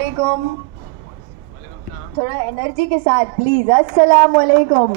वालेकुम। थोड़ा एनर्जी के साथ प्लीज। अस्सलाम वालेकुम।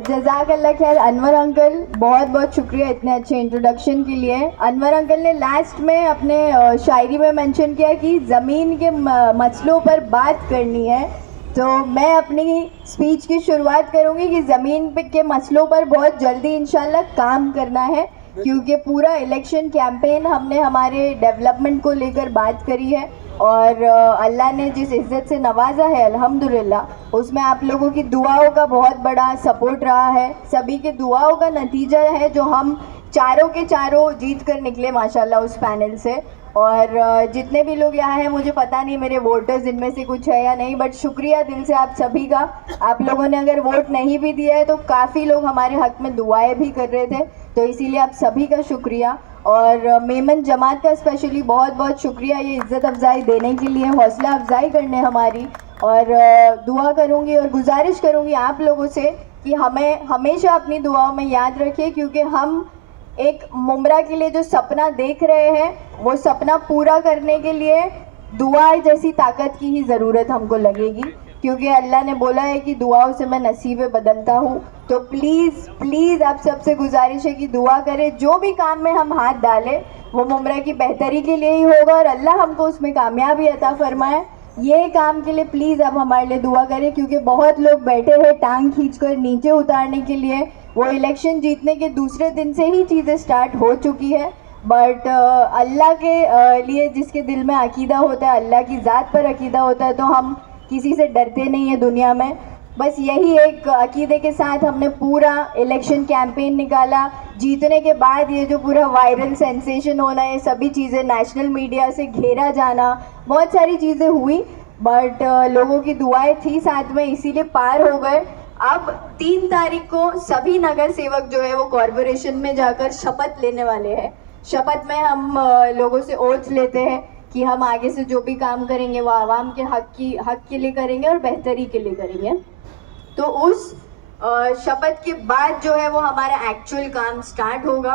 जज़ाकल्लाह खैर। अनवर अंकल बहुत बहुत शुक्रिया इतने अच्छे इंट्रोडक्शन के लिए। अनवर अंकल ने लास्ट में अपने शायरी में मेंशन किया कि ज़मीन के मसलों पर बात करनी है, तो मैं अपनी स्पीच की शुरुआत करूंगी कि ज़मीन पे के मसलों पर बहुत जल्दी इंशाल्लाह काम करना है, क्योंकि पूरा इलेक्शन कैंपेन हमने हमारे डेवलपमेंट को लेकर बात करी है और अल्लाह ने जिस इज़्ज़त से नवाजा है अल्हम्दुलिल्लाह, उसमें आप लोगों की दुआओं का बहुत बड़ा सपोर्ट रहा है। सभी के दुआओं का नतीजा है जो हम चारों के चारों जीत कर निकले माशाल्लाह उस पैनल से। और जितने भी लोग यहाँ हैं, मुझे पता नहीं मेरे वोटर्स इनमें से कुछ है या नहीं, बट शुक्रिया दिल से आप सभी का। आप लोगों ने अगर वोट नहीं भी दिया है तो काफ़ी लोग हमारे हक में दुआएं भी कर रहे थे, तो इसीलिए आप सभी का शुक्रिया। और मेमन जमात का स्पेशली बहुत बहुत शुक्रिया ये इज़्ज़त अफजाई देने के लिए, हौसला अफजाई करने हमारी। और दुआ करूँगी और गुजारिश करूँगी आप लोगों से कि हमें हमेशा अपनी दुआओं में याद रखिए, क्योंकि हम एक मुमरा के लिए जो सपना देख रहे हैं, वो सपना पूरा करने के लिए दुआ जैसी ताकत की ही ज़रूरत हमको लगेगी, क्योंकि अल्लाह ने बोला है कि दुआओं से मैं नसीबें बदलता हूँ। तो प्लीज़ प्लीज़ आप सबसे गुजारिश है कि दुआ करें, जो भी काम में हम हाथ डालें वो मुमरा की बेहतरी के लिए ही होगा और अल्लाह हमको उसमें कामयाबी अता फरमाए। ये काम के लिए प्लीज़ आप हमारे लिए दुआ करें, क्योंकि बहुत लोग बैठे हैं टांग खींचकर नीचे उतारने के लिए। वो इलेक्शन जीतने के दूसरे दिन से ही चीज़ें स्टार्ट हो चुकी है, बट अल्लाह के लिए जिसके दिल में अकीदा होता है, अल्लाह की ज़ात पर अकीदा होता है, तो हम किसी से डरते नहीं है दुनिया में। बस यही एक अकीदे के साथ हमने पूरा इलेक्शन कैंपेन निकाला। जीतने के बाद ये जो पूरा वायरल सेंसेशन होना, ये सभी चीज़ें नेशनल मीडिया से घेरा जाना, बहुत सारी चीज़ें हुई, बट लोगों की दुआएं थी साथ में, इसीलिए पार हो गए। अब 3 तारीख को सभी नगर सेवक जो है वो कॉरपोरेशन में जाकर शपथ लेने वाले हैं। शपथ में हम लोगों से ओथ लेते हैं कि हम आगे से जो भी काम करेंगे वो आवाम के हक के लिए करेंगे और बेहतरी के लिए करेंगे। तो उस शपथ के बाद जो है वो हमारा एक्चुअल काम स्टार्ट होगा।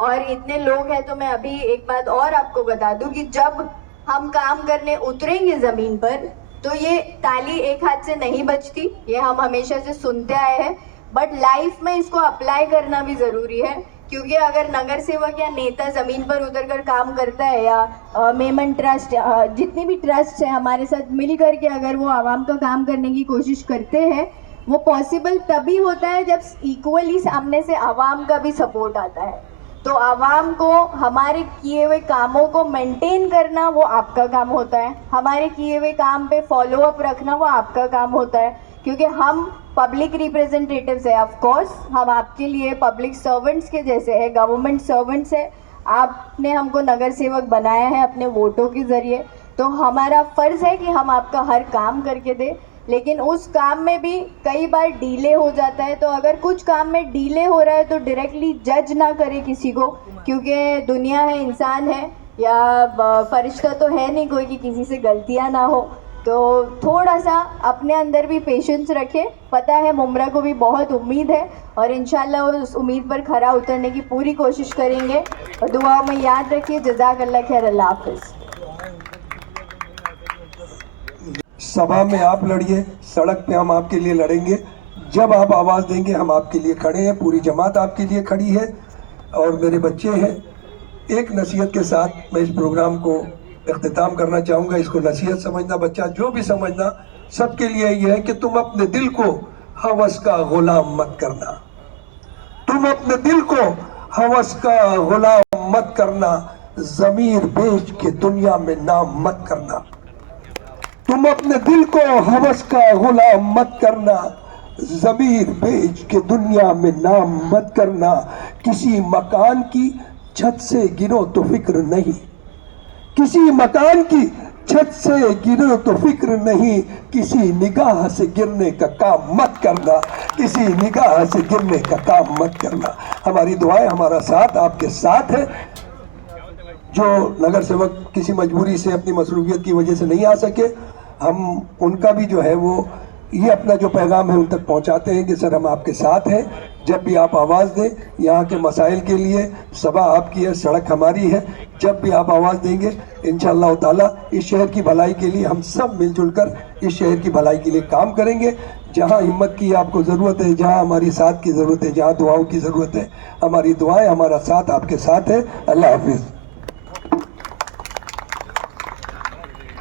और इतने लोग हैं तो मैं अभी एक बात और आपको बता दूं कि जब हम काम करने उतरेंगे ज़मीन पर, तो ये ताली एक हाथ से नहीं बजती, ये हम हमेशा से सुनते आए हैं, बट लाइफ में इसको अप्लाई करना भी ज़रूरी है। क्योंकि अगर नगर सेवक या नेता ज़मीन पर उतर कर काम करता है, या मेमन ट्रस्ट जितनी भी ट्रस्ट है हमारे साथ मिल कर के अगर वो आवाम का काम करने की कोशिश करते हैं, वो पॉसिबल तभी होता है जब इक्वली सामने से आवाम का भी सपोर्ट आता है। तो आवाम को हमारे किए हुए कामों को मेंटेन करना वो आपका काम होता है, हमारे किए हुए काम पे फॉलो अप रखना वो आपका काम होता है, क्योंकि हम पब्लिक रिप्रेजेंटेटिव्स हैं। ऑफ कोर्स हम आपके लिए पब्लिक सर्वेंट्स के जैसे हैं, गवर्नमेंट सर्वेंट्स हैं। आपने हमको नगर सेवक बनाया है अपने वोटों के ज़रिए, तो हमारा फ़र्ज़ है कि हम आपका हर काम करके दें। लेकिन उस काम में भी कई बार डीले हो जाता है, तो अगर कुछ काम में डीले हो रहा है तो डायरेक्टली जज ना करें किसी को, क्योंकि दुनिया है, इंसान है, या फरिश्ता तो है नहीं कोई कि किसी से गलतियां ना हो। तो थोड़ा सा अपने अंदर भी पेशेंस रखें। पता है मुमरा को भी बहुत उम्मीद है और इंशाल्लाह उस उम्मीद पर खरा उतरने की पूरी कोशिश करेंगे। और दुआओं में याद रखिए। जज़ाकल्लाह खैर। अल्लाह हाफ़िज़। सभा में आप लड़िए, सड़क पे हम आपके लिए लड़ेंगे। जब आप आवाज़ देंगे हम आपके लिए खड़े हैं, पूरी जमात आपके लिए खड़ी है और मेरे बच्चे हैं। एक नसीहत के साथ मैं इस प्रोग्राम को इख्तिताम करना चाहूँगा। इसको नसीहत समझना, बच्चा जो भी समझना, सबके लिए ये है कि तुम अपने दिल को हवस का गुलाम मत करना। तुम अपने दिल को हवस का गुलाम मत करना, ज़मीर बेच के दुनिया में नाम मत करना। तुम अपने दिल को हवस का गुलाम मत करना, ज़मीर बेच के दुनिया में नाम मत करना। किसी मकान की छत से गिरो तो फिक्र नहीं, किसी मकान की छत से गिरो तो फिक्र नहीं, किसी निगाह से गिरने का काम मत करना, किसी निगाह से गिरने का काम मत करना। हमारी दुआएं, हमारा साथ आपके साथ है। जो नगर सेवक किसी मजबूरी से अपनी मसरूफियत की वजह से नहीं आ सके, हम उनका भी जो है वो ये अपना जो पैगाम है उन तक पहुंचाते हैं कि सर हम आपके साथ हैं, जब भी आप आवाज़ दें यहाँ के मसाइल के लिए। सभा आपकी है, सड़क हमारी है, जब भी आप आवाज़ देंगे इंशाअल्लाह ताला इस शहर की भलाई के लिए हम सब मिलजुल कर इस शहर की भलाई के लिए काम करेंगे। जहाँ हिम्मत की आपको ज़रूरत है, जहाँ हमारी साथ की ज़रूरत है, जहाँ दुआओं की ज़रूरत है, हमारी दुआएं, हमारा साथ आपके साथ है। अल्लाह हाफिज़।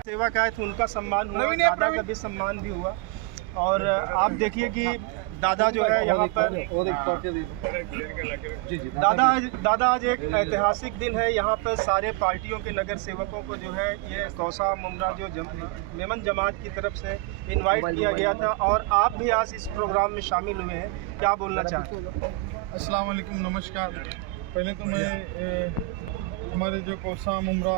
सेवा का है तो उनका सम्मान हुआ, दादा का भी सम्मान भी हुआ। और आप देखिए कि दादा जो है यहाँ पर दादा आज एक ऐतिहासिक दिन है। यहाँ पर सारे पार्टियों के नगर सेवकों को जो है ये कौसा मुमरा जो मेमन जमात की तरफ से इनवाइट किया गया था और आप भी आज इस प्रोग्राम में शामिल हुए हैं, क्या बोलना चाहते हैं? अस्सलाम वालेकुम, नमस्कार। पहले तो मैं हमारे जो कौसा मुमरा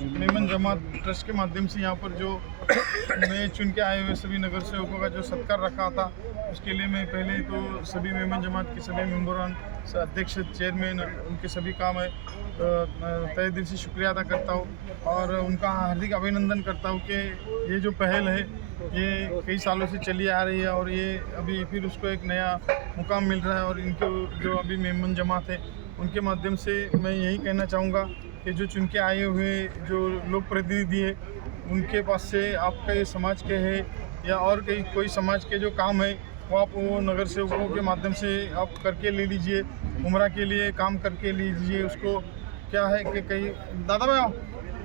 मेमन जमात ट्रस्ट के माध्यम से यहाँ पर जो नए चुन के आए हुए सभी नगर सेवकों का जो सत्कार रखा था, उसके लिए मैं पहले तो सभी मेमन जमात के सभी मेम्बरान, अध्यक्ष, चेयरमैन, उनके सभी काम है तहे दिल से शुक्रिया अदा करता हूँ और उनका हार्दिक अभिनंदन करता हूँ कि ये जो पहल है ये कई सालों से चली आ रही है और ये अभी फिर उसको एक नया मुकाम मिल रहा है। और इनके जो अभी मेमन जमात है उनके माध्यम से मैं यही कहना चाहूँगा कि जो चुन के आए हुए जो लोक प्रतिनिधि है उनके पास से आपका ये समाज के है या और कोई समाज के जो काम है वो नगर सेवकों के माध्यम से आप करके ले लीजिए, उमरा के लिए काम करके लीजिए। उसको क्या है कि कहीं दादा भाई आओ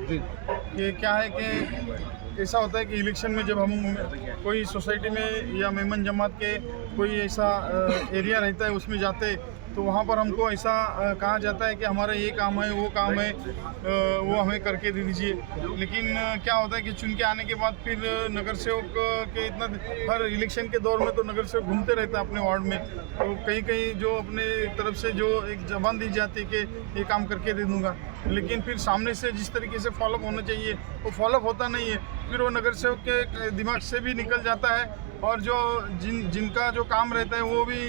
कि क्या है कि ऐसा होता है कि इलेक्शन में जब हम कोई सोसाइटी में या मेमन जमात के कोई ऐसा एरिया रहता है उसमें जाते तो वहाँ पर हमको ऐसा कहा जाता है कि हमारा ये काम है वो काम है वो हमें करके दे दीजिए। लेकिन क्या होता है कि चुन के आने के बाद फिर नगर सेवक के इतना हर इलेक्शन के दौर में तो नगर सेवक घूमते रहते हैं अपने वार्ड में, तो कहीं जो अपने तरफ से जो एक जबान दी जाती है कि ये काम करके दे दूँगा, लेकिन फिर सामने से जिस तरीके से फॉलोअप होना चाहिए वो फॉलोअप होता नहीं है। फिर वो नगर सेवक के दिमाग से भी निकल जाता है और जो जिनका जो काम रहता है वो भी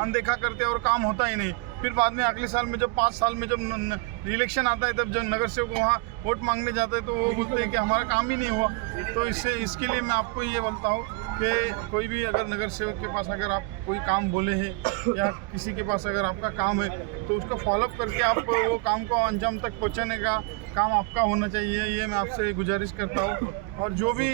अनदेखा करते हैं और काम होता ही नहीं। फिर बाद में अगले साल में जब 5 साल में जब इलेक्शन आता है तब जब नगर सेवक वहाँ वोट मांगने जाते हैं तो वो बोलते हैं कि हमारा काम ही नहीं हुआ। तो इसके लिए मैं आपको ये बोलता हूँ कि कोई भी अगर नगर सेवक के पास अगर आप कोई काम बोले हैं या किसी के पास अगर आपका काम है तो उसका फॉलोअप करके आप वो काम को अंजाम तक पहुँचाने का काम आपका होना चाहिए, ये मैं आपसे गुजारिश करता हूँ। और जो भी